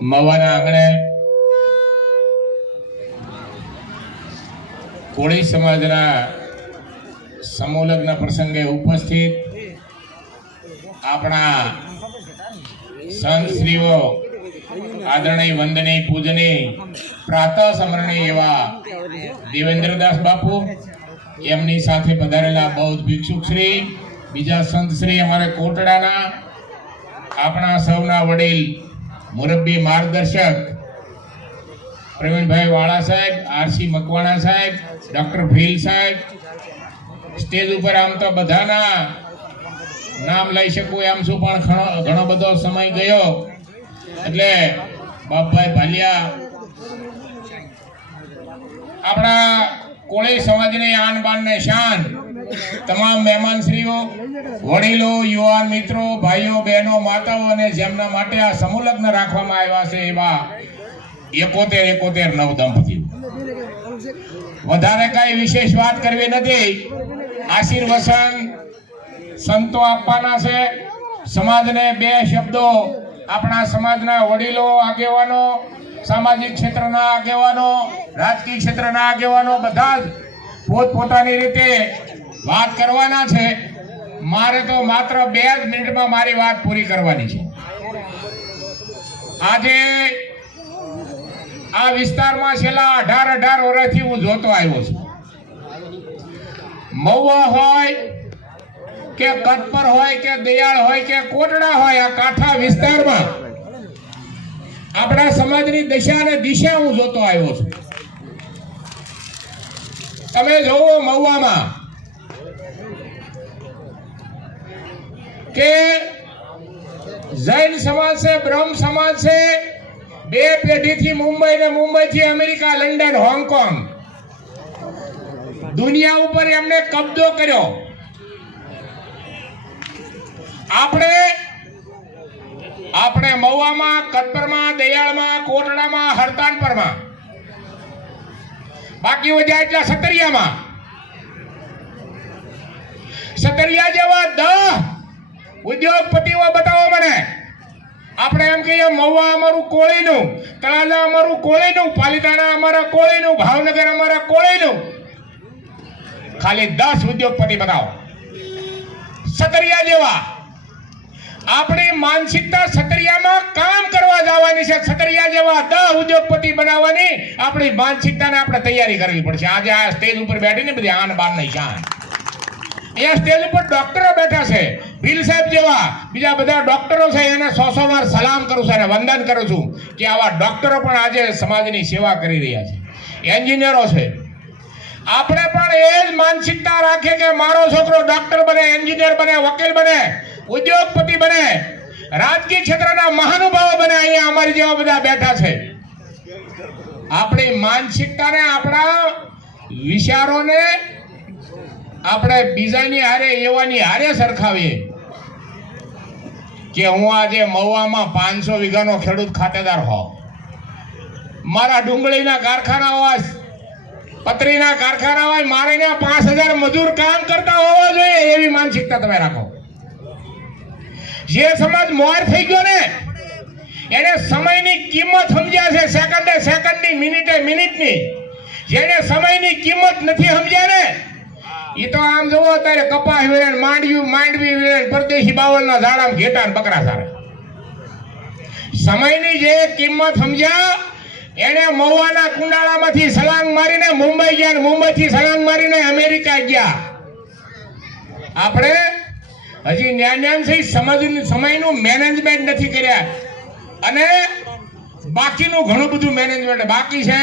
મવાના આંગણે કોળી સમાજના સમૂહલગ્ન પ્રસંગે ઉપસ્થિત આપણા સંત શ્રીઓ આદરણીય વંદની પૂજનીય, પ્રાતઃ સમરણી એવા દેવેન્દ્રદાસ બાપુ, એમની સાથે પધારેલા બૌદ્ધ ભિક્ષુક શ્રી, બીજા સંત શ્રી અમારે કોટડાના, આપણા સૌના વડીલ મુરબ્બી માર્ગદર્શક પ્રવીણભાઈ વાળા સાહેબ, આરસી મકવાણા સાહેબ, ડોક્ટર ભીલ સાહેબ. સ્ટેજ ઉપર આમ તો બધાના નામ લઈ શકું એમ શું પણ ઘણો બધો સમય ગયો. એટલે બાપભાઈ ભાલિયા, આપણા કોળી સમાજની આન બાન ને શાન તમામ મહેમાનશ્રીઓ, વડીલો, યુવાન મિત્રો, ભાઈઓ, બહેનો, માતાઓ અને જેમના માટે આ સમુલગ્ન રાખવામાં આવ્યા છે એવા એકોતેર એકોતેર નવ દંપતીઓ. વધારે કઈ વિશેષ વાત કરવી નથી. આશીર્વસન સંતો આપવાના છે. સમાજને બે શબ્દો આપણા સમાજના વડીલો આગેવાનો, સામાજિક ક્ષેત્રના આગેવાનો, રાજકીય ક્ષેત્રના આગેવાનો, બધા જ પોતપોતાની રીતે વાત કરવાના છે. મારે તો માત્ર બે જ મિનિટમાં મારી વાત પૂરી કરવાની છે. આજે આ વિસ્તારમાં છેલ્લા અઢાર અઢાર વર્ષથી હું જોતો આવ્યો છું. મહુવા હોય કે કટપર હોય કે દયાળ હોય કે કોટડા હોય, આ કાંઠા વિસ્તારમાં આપણા સમાજની દશા અને દિશા હું જોતો આવ્યો છું. તમે જોવો મહુવામાં કે જૈન સમાજ છે, બ્રહ્મ સમાજ છે, બે પેઢીથી મુંબઈ ને મુંબઈથી અમેરિકા, લંડન, હોંગકોંગ. દુનિયા ઉપર એમને કબજો કર્યો. આપણે આપણે મહુવામાં, કટપરમાં, દયાળમાં, કોટડામાં, હરતાનપરમાં. બાકી વજા એટલા સતરિયામાં. સતરિયા જેવા દહ ઉદ્યોગપતિઓ બતાવો મને. આપણે એમ કહીએ, મહુવા અમારું કોળીનું, તળાજા અમારું કોળીનું, પાલિતાણા અમારા કોળીનું, ભાવનગર અમારા કોળીનું. ખાલી દસ ઉદ્યોગપતિ બતાવો. સતરિયા જેવા. આપણી માનસિકતા સતરિયામાં કામ કરવા જવાની છે. સતરિયા જેવા દસ ઉદ્યોગપતિ બનાવવાની આપણી માનસિકતાને આપણે તૈયારી કરવી પડશે. આજે આ સ્ટેજ ઉપર બેઠીને બધી આન બાર નહીં શાન અહીંયા સ્ટેજ ઉપર ડોક્ટરો બેઠા છે. ભીલ સાહેબ જેવા બીજા બધા ડોક્ટરો છે, એને સો સો વાર સલામ કરું છું અને વંદન કરું છું કે આવા ડોક્ટરો પણ આજે સમાજની સેવા કરી રહ્યા છે. એન્જિનિયરો છે. આપણે પણ એ જ માનસિકતા રાખીએ કે મારો છોકરો ડોક્ટર બને, એન્જિનિયર બને, વકીલ બને, ઉદ્યોગપતિ બને, રાજકીય ક્ષેત્રના મહાનુભાવો બને, અહીંયા અમારી જેવા બધા બેઠા છે. આપણી માનસિકતાને, આપણા વિચારોને આપણે બીજાની હારે, એવાની હારે સરખાવીએ. કે હું આજે મહુવામાં પાંચસો વીઘાનો ખેડૂત ખાતેદાર હો મારા ડુંગળીના કારખાના હોય, પતરીના કારખાના હોય, મારે ત્યાં પાંચ હજાર મજૂર કામ કરતા હોવા જોઈએ એવી માનસિકતા તમે રાખો. જે સમાજ મોર થઈ ગયો ને, એને સમયની કિંમત સમજ્યા છે સેકન્ડે સેકન્ડની, મિનિટે મિનિટની. જેને સમયની કિંમત નથી સમજ્યા ને એ તો આમ જોવો અત્યારે કપાસ વેરણ માંડ્યું માંડવી વેરણ પરદેશી બાવળના ઝાડામાં ઘેટા બકરા સારા. સમયની જે કિંમત સમજ્યા, એને મહુવાના કુંડાળામાંથી સલાંગ મારીને મુંબઈ ગયા મુંબઈ મુંબઈથી સલાંગ મારીને અમેરિકા ગયા. આપણે હજી ન્યાન્યાંશી સમજ સમયનું મેનેજમેન્ટ નથી કર્યા. અને બાકીનું ઘણું બધું મેનેજમેન્ટ બાકી છે.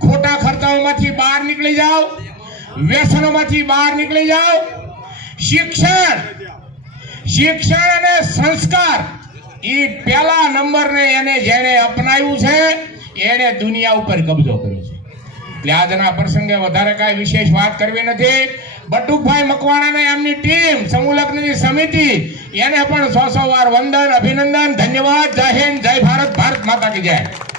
ખોટા ખર્ચાઓમાંથી બહાર નીકળી જાઓ. વ્યસનોમાંથી બહાર નીકળી જાઓ. શિક્ષણ. શિક્ષણ અને સંસ્કાર એ પહેલા નંબરને એને જેણે અપનાવ્યું છે, એણે દુનિયા ઉપર કબજો કર્યો છે. એટલે આજના પ્રસંગે વધારે કાંઈ વિશેષ વાત કરવી નથી. બટુકભાઈ મકવાણાને એમની ટીમ, સમૂહ લગ્નની સમિતિ, એને પણ સો સો વાર વંદન, અભિનંદન, ધન્યવાદ, જય હિન્દ, જય ભારત ભારત માતા કી જય.